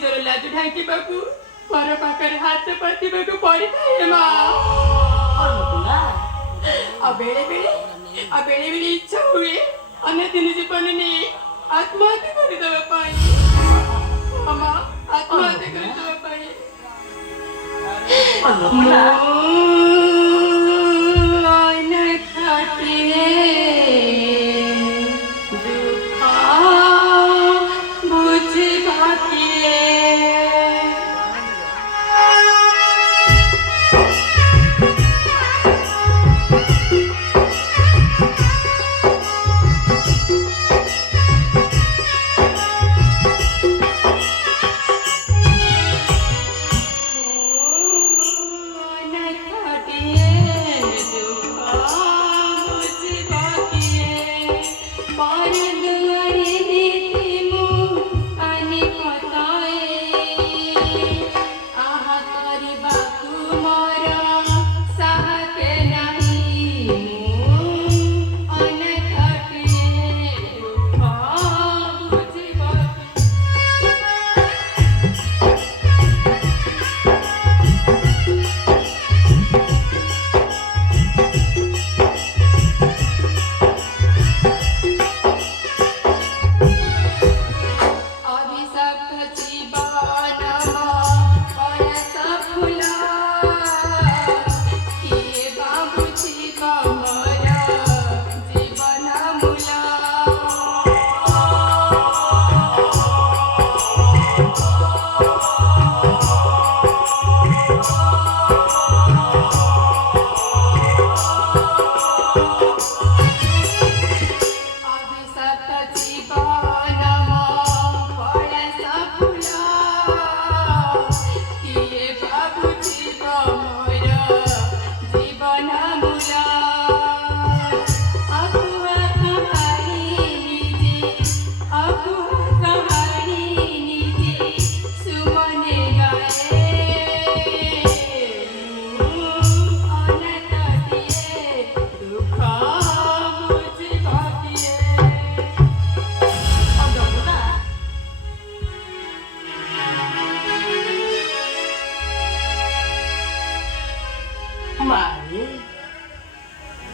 ନିଜର ଲାଜ ଢାଙ୍କିବାକୁ ପର ପାଖରେ ହାତ ପାତିବାକୁ ପଡ଼ିଥାଏ ମା। ଆଉ ବେଳେ ବେଳେ ଇଚ୍ଛା ହୁଏ ଅନ୍ୟ ଦିନ ଜୀବନ ନେଇ ଆତ୍ମହତ୍ୟା କରିଦେବା ପାଇଁ। ମା ଆତ୍ମହତ୍ୟା କରିଦେବା ପାଇଁ।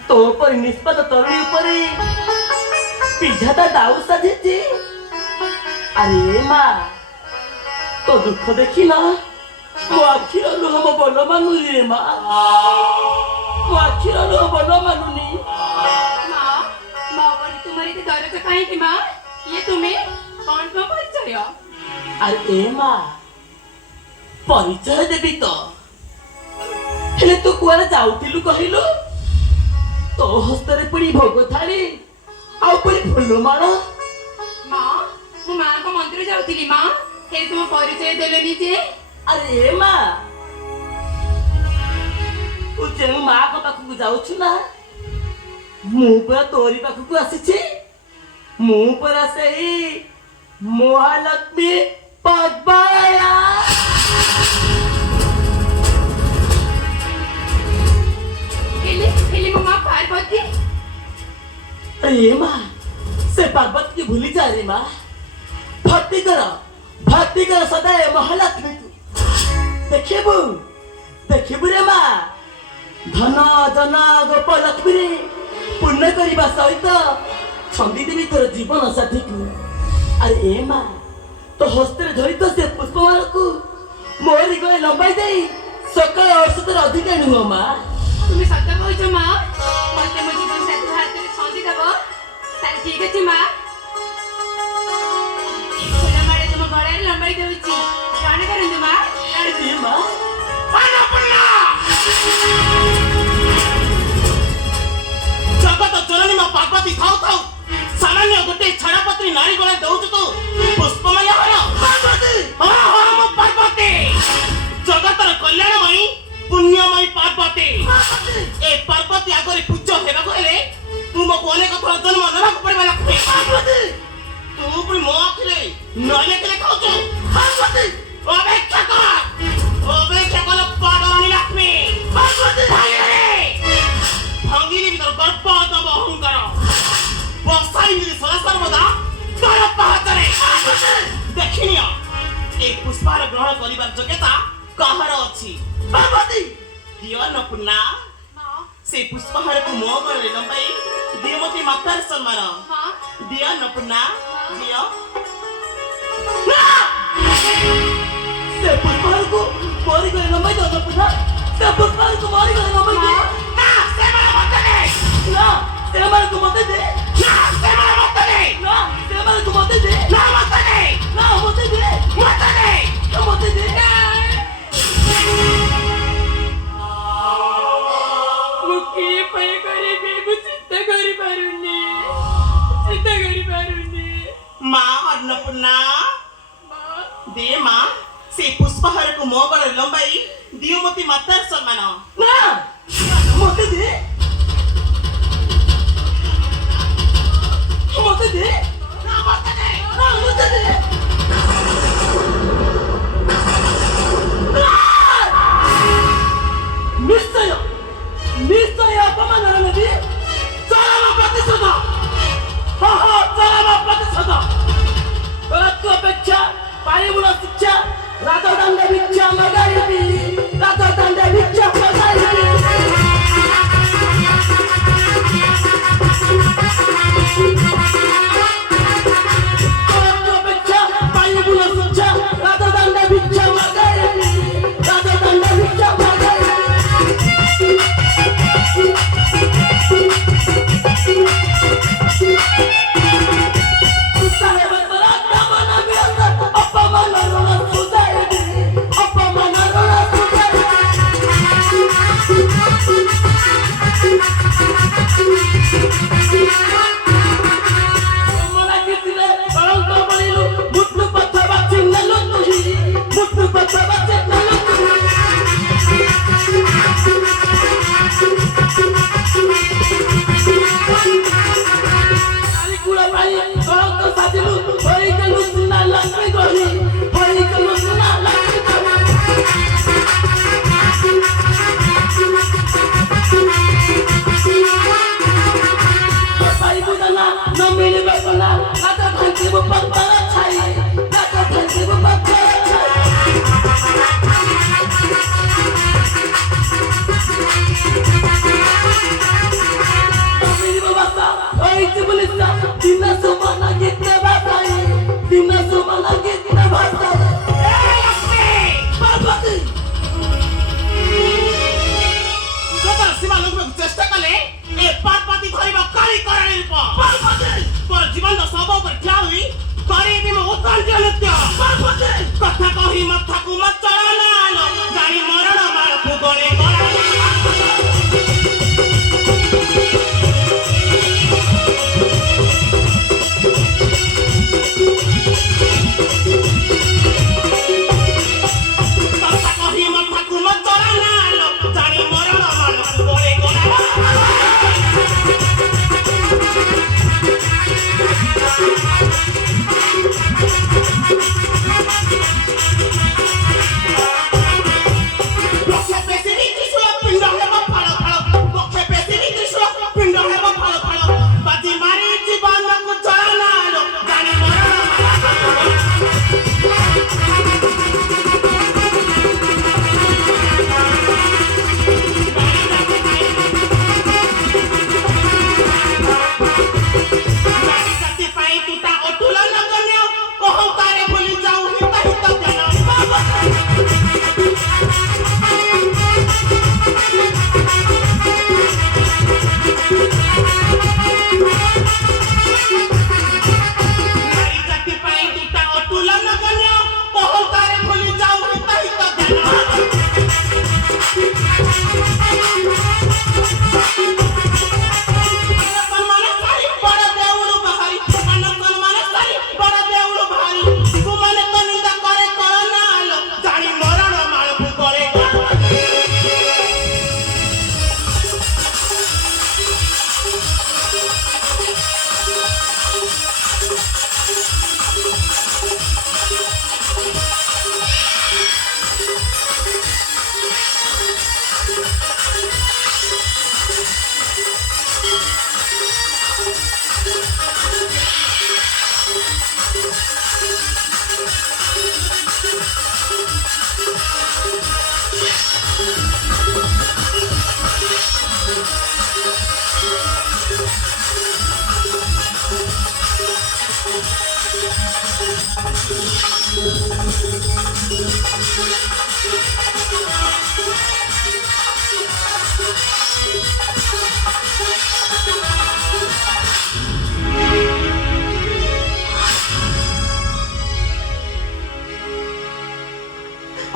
तो पर निष्पद तरुणी पर विधाता दाऊ साधिची। अरे माँ तो दुख देखी ना मो आखिर लुह मो बल मानुनी रे माँ। मो आखिर लुह बल मानुनी। माँ बोली तुम्हारी तो दर्द कहीं की माँ? ये तुम्हें कौन सा परिचय? अरे माँ परिचय देवी तो हेले तू कुआरे जाउतिलु कहिलु तो हस्तरे पुरी भोग थाली आउ पुरी फुल माण। माँ मु माँ को मंदिर जाउतिली माँ हे तुम परिचय देलनी जे। अरे माँ तू जे माँ को पाखु जाउछु ना मु पर तोरी पाखु को आसीछि। मु पर सेही महालक्ष्मी पद्माया। हेले मो माँ पार्वती। अरे माँ से पार्वती की भूली जा रे माँ। भक्ति कर सदाए महालक्ष्मी तू देखिबु रे माँ धन जन गोप लक्ष्मी रे पुण्य करने सहित छंदी देवी तोर जीवन साथी को। अरे ए माँ तो हस्ते धरी तो से पुष्पमाला को मोरी गए लंबाई दे सकाल औषध अधिक नुह माँ। तुम्हें सत्य कहछ माँ मते मो जीवन साथी हाथ में छंदी देब तारे ठीक अछि माँ। फूल मारे तुम गड़े लंबाई देउची काने करंतु माँ। अरे माँ अन्नपूर्णा जगत जननी माँ पार्वती थाउ सामान्य गोटे छाड़ापत्री नारी गला दउछु तू पुष्पमाला हर पार्वती। हां हां मो पार्वती जगतर कल्याणमयी पुण्यमयी पार्वती। ए पार्वती आगरे पूज्य हेबाको हेले तुमको अनेक थर जन्म नेबाको पड़िबा लक्ष्मी। पार्वती तू पुरी मो आखिले नले केले कहछु पार्वती अपेक्षा कर पागरानी लक्ष्मी। पार्वती भंगिनी भीतर गर्भ दब अहंकार बसाई सदा सर्वदा तर पहाचरे देखिनिया ए पुष्पार ग्रहण करिबार योग्यता काहर अछि पार्वती दियो अन्नपूर्णा से पुष्पहार को मो गले लंबाई दियो मते मातार सम्मान दियो अन्नपूर्णा दियो से पुष्पहार को मोरी गले लंबाई दो पुना से पुष्पहार को मोरी गले लंबाई दे ना से मला मत दे ना से हमारे को मत दे ना से मला मत दे ना से हमारे को मत दे ना मत दे ना मत दे मत दे तो मत दे मुक्की पै करे बेबू सिद्ध करी पारुनी सिद्ध करी पारुनी मां अन्नपूर्णा माँ दे मां से पुष्पहार को मो गले लंबाई दियो मते मातार सम्मान ना मत दे मत दे ना मत दे ना मत दे निश्चय निश्चय अपमान नदी चरम प्रतिशोध चरम प्रतिशोध रक्त अपेक्षा पारिबुण शिक्षा राजदंड भिक्षा मगाइबी राजदंड भिक्षा मगाइबी रक्त अपेक्षा पारिबुण शिक्षा राजदंड भिक्षा मगाइबी राजदंड भिक्षा मगाइबी चेष्टा कले ए पार्वती धरिबा काली करणी पर जीवन सब पर ठिया हुई करी मो उत्कंठ नृत्य कथा कही मथाकू मत चढ़ाना जानी मरण मारकू गले कथा कही मथाकू मत चढ़ाना जानी मरण मारकू गले Kita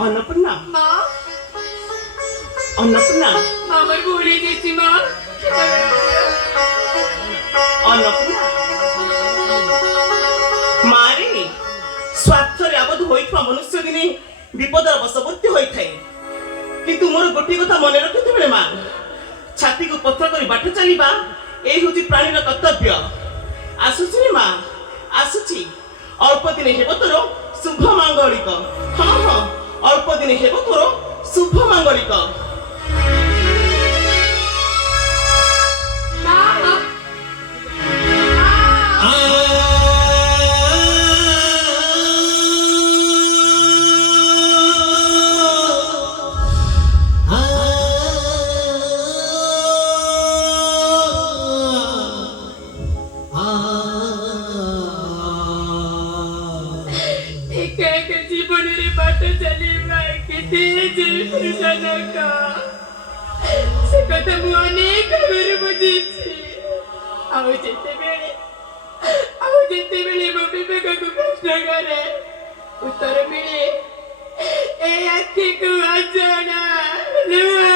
অন্নপূর্ণা মা অন্নপূর্ণা আমার ভুলে গেছি মা অন্নপূর্ণা মারে স্বার্থরে আবদ্ধ হইଥିବା মনুষ্ୟ দিনে বিপদର ବଶବର୍ତ୍ତୀ ହୋଇଥାଏ କିନ୍ତୁ ମୋର ଗୋଟିଏ କଥା ମନେ ରଖିଥିବେ ମା ଛାତିକୁ ପଥର କରି ବାଟ ଚାଲିବା এই ହେଉଛି ପ୍ରାଣୀର କର୍ତ୍ତବ୍ୟ ଆସୁଛି ରେ ମା ଆସୁଛି ଅଳ୍ପ ଦିନେ ହେବ ତୋର ଶୁଭ ମାଙ୍ଗଳିକ ହଁ ହଁ ଅଳ୍ପ ଦିନେ ହେବ ତୋର ଶୁଭ ମାଙ୍ଗଳିକ একা একা জীবনের বাট চালিবা কেতে যে ভীষণক সে কথা ମୁଁ ଅନେକ ଭାବରେ ବୁଝିଛି ଆଉ ଯେତେବେଳେ ମୋ ବିବେକକୁ ପ୍ରଶ୍ନ କରେ ଉତ୍ତର ମିଳେ ଏ ଆଖିକୁ ଅଜଣା ଲୁହା